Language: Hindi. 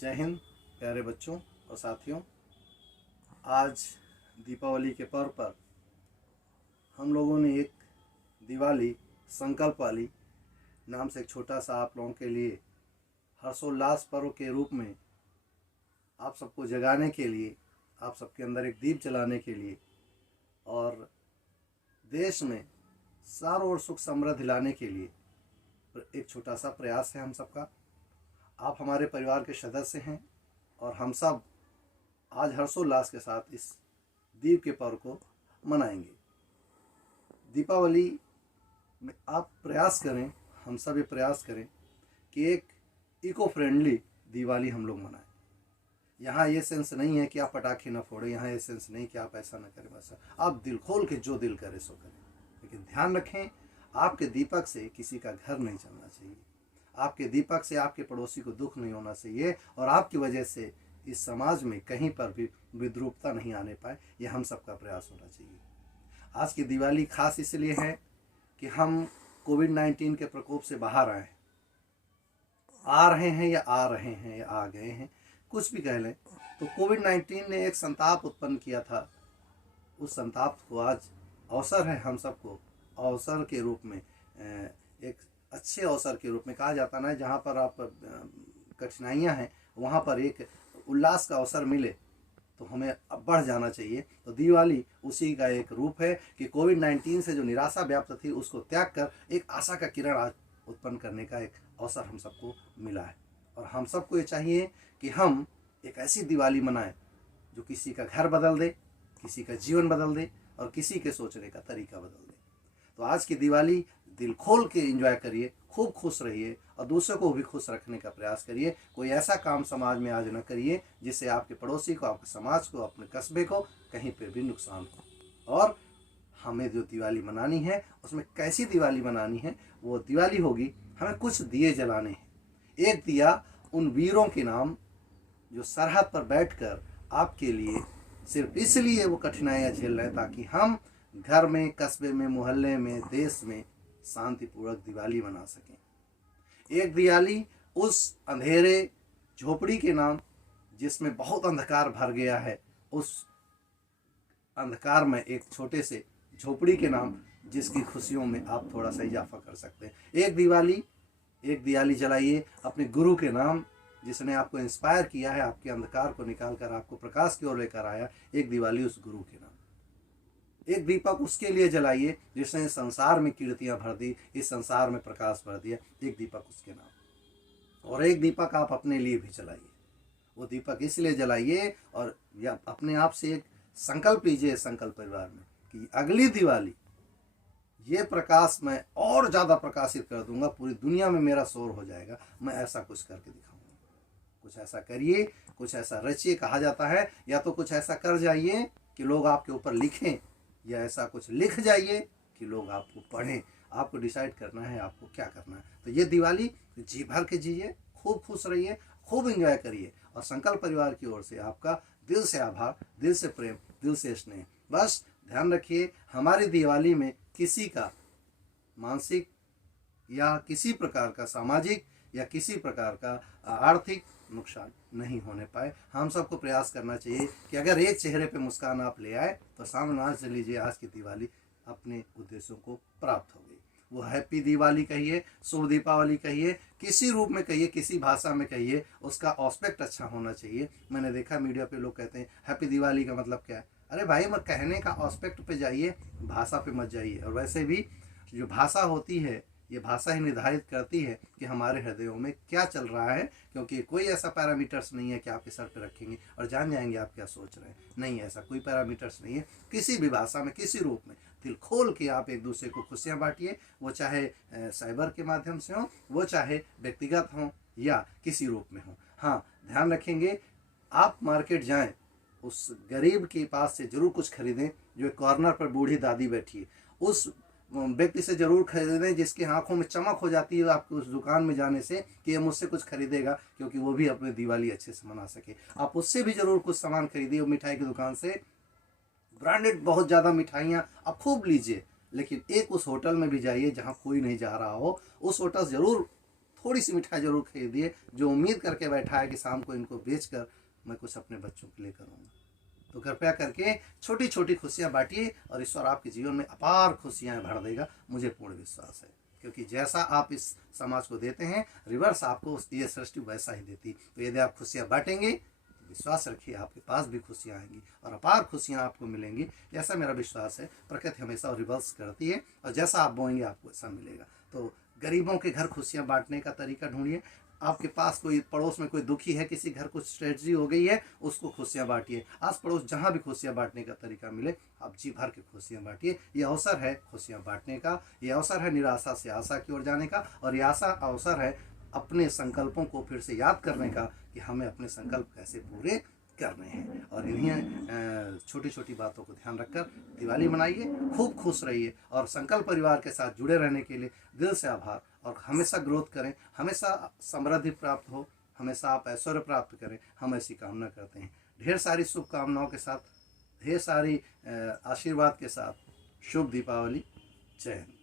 जय हिंद प्यारे बच्चों और साथियों। आज दीपावली के पर्व पर हम लोगों ने एक दिवाली संकल्प वाली नाम से एक छोटा सा आप लोगों के लिए हर्षोल्लास पर्व के रूप में आप सबको जगाने के लिए, आप सबके अंदर एक दीप जलाने के लिए और देश में चारों ओर सुख समृद्धि लाने के लिए एक छोटा सा प्रयास है हम सबका। आप हमारे परिवार के सदस्य हैं और हम सब आज हर्षोल्लास के साथ इस दीप के पर्व को मनाएंगे। दीपावली में आप प्रयास करें, हम सब ये प्रयास करें कि एक इको फ्रेंडली दिवाली हम लोग मनाएं। यहाँ ये सेंस नहीं है कि आप पटाखे ना फोड़ें, यहाँ ये सेंस नहीं कि आप ऐसा ना करें, बस आप दिल खोल के जो दिल करे सो करें। लेकिन ध्यान रखें, आपके दीपक से किसी का घर नहीं चलना चाहिए, आपके दीपक से आपके पड़ोसी को दुख नहीं होना चाहिए और आपकी वजह से इस समाज में कहीं पर भी विद्रूपता नहीं आने पाए। ये हम सबका प्रयास होना चाहिए। आज की दिवाली खास इसलिए है कि हम कोविड-19 के प्रकोप से बाहर आए हैं, आ रहे हैं या आ रहे हैं या आ गए हैं, कुछ भी कह लें। तो कोविड-19 ने एक संताप उत्पन्न किया था। उस संताप को आज अवसर है, हम सबको अवसर के रूप में, एक अच्छे अवसर के रूप में कहा जाता ना, जहाँ पर आप कठिनाइयाँ हैं वहाँ पर एक उल्लास का अवसर मिले तो हमें अब बढ़ जाना चाहिए। तो दिवाली उसी का एक रूप है कि कोविड-19 से जो निराशा व्याप्त थी उसको त्याग कर एक आशा का किरण आज उत्पन्न करने का एक अवसर हम सबको मिला है। और हम सबको ये चाहिए कि हम एक ऐसी दिवाली मनाएं जो किसी का घर बदल दे, किसी का जीवन बदल दे और किसी के सोचने का तरीका बदल दे। तो आज की दिवाली दिल खोल के एंजॉय करिए, खूब खुश रहिए और दूसरों को भी खुश रखने का प्रयास करिए। कोई ऐसा काम समाज में आज न करिए जिससे आपके पड़ोसी को, आपके समाज को, अपने कस्बे को कहीं पर भी नुकसान हो। और हमें जो दिवाली मनानी है उसमें कैसी दिवाली मनानी है, वो दिवाली होगी हमें कुछ दिए जलाने हैं। एक दिया उन वीरों के नाम जो सरहद पर बैठकर आपके लिए सिर्फ इसलिए वो कठिनाइयाँ झेल रहे हैं ताकि हम घर में, कस्बे में, मोहल्ले में, देश में शांतिपूर्वक दिवाली मना सकें। एक दिवाली उस अंधेरे झोपड़ी के नाम जिसमें बहुत अंधकार भर गया है, उस अंधकार में एक छोटे से झोपड़ी के नाम जिसकी खुशियों में आप थोड़ा सा इजाफा कर सकते हैं। एक दिवाली जलाइए अपने गुरु के नाम जिसने आपको इंस्पायर किया है, आपके अंधकार को निकाल कर आपको प्रकाश की ओर लेकर आया। एक दिवाली उस गुरु के नाम। एक दीपक उसके लिए जलाइए जिसने संसार में कीर्तियां भर दी, इस संसार में प्रकाश भर दिया। एक दीपक उसके नाम। और एक दीपक आप अपने लिए भी जलाइए। वो दीपक इसलिए जलाइए और या अपने आप से एक संकल्प लीजिए संकल्प परिवार में कि अगली दिवाली ये प्रकाश मैं और ज़्यादा प्रकाशित कर दूंगा, पूरी दुनिया में मेरा शोर हो जाएगा, मैं ऐसा कुछ करके दिखाऊंगा। कुछ ऐसा करिए, कुछ ऐसा रचिए। कहा जाता है या तो कुछ ऐसा कर जाइए कि लोग आपके ऊपर लिखें, या ऐसा कुछ लिख जाइए कि लोग आपको पढ़ें। आपको डिसाइड करना है आपको क्या करना है। तो ये दिवाली जी भर के जिए, खूब खुश रहिए, खूब एंजॉय करिए। और संकल्प परिवार की ओर से आपका दिल से आभार, दिल से प्रेम, दिल से स्नेह। बस ध्यान रखिए, हमारी दिवाली में किसी का मानसिक या किसी प्रकार का सामाजिक या किसी प्रकार का आर्थिक नुकसान नहीं होने पाए। हम सबको प्रयास करना चाहिए कि अगर एक चेहरे पे मुस्कान आप ले आए तो समझ लीजिए आज की दिवाली अपने उद्देश्यों को प्राप्त हो गई। वो हैप्पी दिवाली कहिए, शुभ दीपावली कहिए, किसी रूप में कहिए, किसी भाषा में कहिए, उसका ऑस्पेक्ट अच्छा होना चाहिए। मैंने देखा मीडिया पे लोग कहते हैं हैप्पी दिवाली का मतलब क्या है। अरे भाई, मत कहने का ऑस्पेक्ट पे जाइए, भाषा पे मत जाइए। और वैसे भी जो भाषा होती है, ये भाषा ही निर्धारित करती है कि हमारे हृदयों में क्या चल रहा है, क्योंकि कोई ऐसा पैरामीटर्स नहीं है कि आपके सर पे रखेंगे और जान जाएंगे आप क्या सोच रहे हैं। नहीं, ऐसा कोई पैरामीटर्स नहीं है। किसी भी भाषा में, किसी रूप में दिल खोल के आप एक दूसरे को खुशियाँ बांटिए। वो चाहे साइबर के माध्यम से हो, वो चाहे व्यक्तिगत हो या किसी रूप में हो। हाँ, ध्यान रखेंगे, आप मार्केट जाएँ, उस गरीब के पास से जरूर कुछ खरीदें। जो कॉर्नर पर बूढ़ी दादी बैठी है, उस व्यक्ति से जरूर खरीदें जिसकी आंखों में चमक हो जाती है आपको उस दुकान में जाने से कि ये मुझसे कुछ खरीदेगा, क्योंकि वो भी अपनी दिवाली अच्छे से मना सके। आप उससे भी जरूर कुछ सामान खरीदिए। वो मिठाई की दुकान से ब्रांडेड बहुत ज़्यादा मिठाइयाँ आप खूब लीजिए, लेकिन एक उस होटल में भी जाइए जहाँ कोई नहीं जा रहा हो। उस होटल जरूर थोड़ी सी मिठाई जरूर खरीदिए, जो उम्मीद करके बैठा है कि शाम को इनको बेचकर मैं कुछ अपने बच्चों के लिए करूँगा। तो कृपया करके छोटी छोटी खुशियाँ बांटिए और ईश्वर आपके जीवन में अपार खुशियाँ भर देगा, मुझे पूर्ण विश्वास है। क्योंकि जैसा आप इस समाज को देते हैं, रिवर्स आपको ये सृष्टि वैसा ही देती। तो यदि आप खुशियाँ बांटेंगे तो विश्वास रखिए आपके पास भी खुशियाँ आएंगी और अपार खुशियाँ आपको मिलेंगी। ऐसा मेरा विश्वास है। प्रकृति हमेशा रिवर्स करती है और जैसा आप बोएंगे आपको ऐसा मिलेगा। तो गरीबों के घर खुशियाँ बांटने का तरीका ढूंढिए। आपके पास कोई पड़ोस में कोई दुखी है, किसी घर कुछ ट्रेजेडी हो गई है, उसको खुशियाँ बांटिए। आस पड़ोस जहाँ भी खुशियाँ बांटने का तरीका मिले आप जी भर के खुशियाँ बांटिए। ये अवसर है खुशियाँ बांटने का, ये अवसर है निराशा से आशा की ओर जाने का, और ये आशा अवसर है अपने संकल्पों को फिर से याद करने का कि हमें अपने संकल्प कैसे पूरे करने हैं। और इन्हीं छोटी छोटी बातों को ध्यान रखकर दिवाली मनाइए, खूब खुश रहिए और संकल्प परिवार के साथ जुड़े रहने के लिए दिल से आभार। और हमेशा ग्रोथ करें, हमेशा समृद्धि प्राप्त हो, हमेशा आप ऐश्वर्य प्राप्त करें, हम ऐसी कामना करते हैं। ढेर सारी शुभकामनाओं के साथ, ढेर सारी आशीर्वाद के साथ शुभ दीपावली। जय हिंद।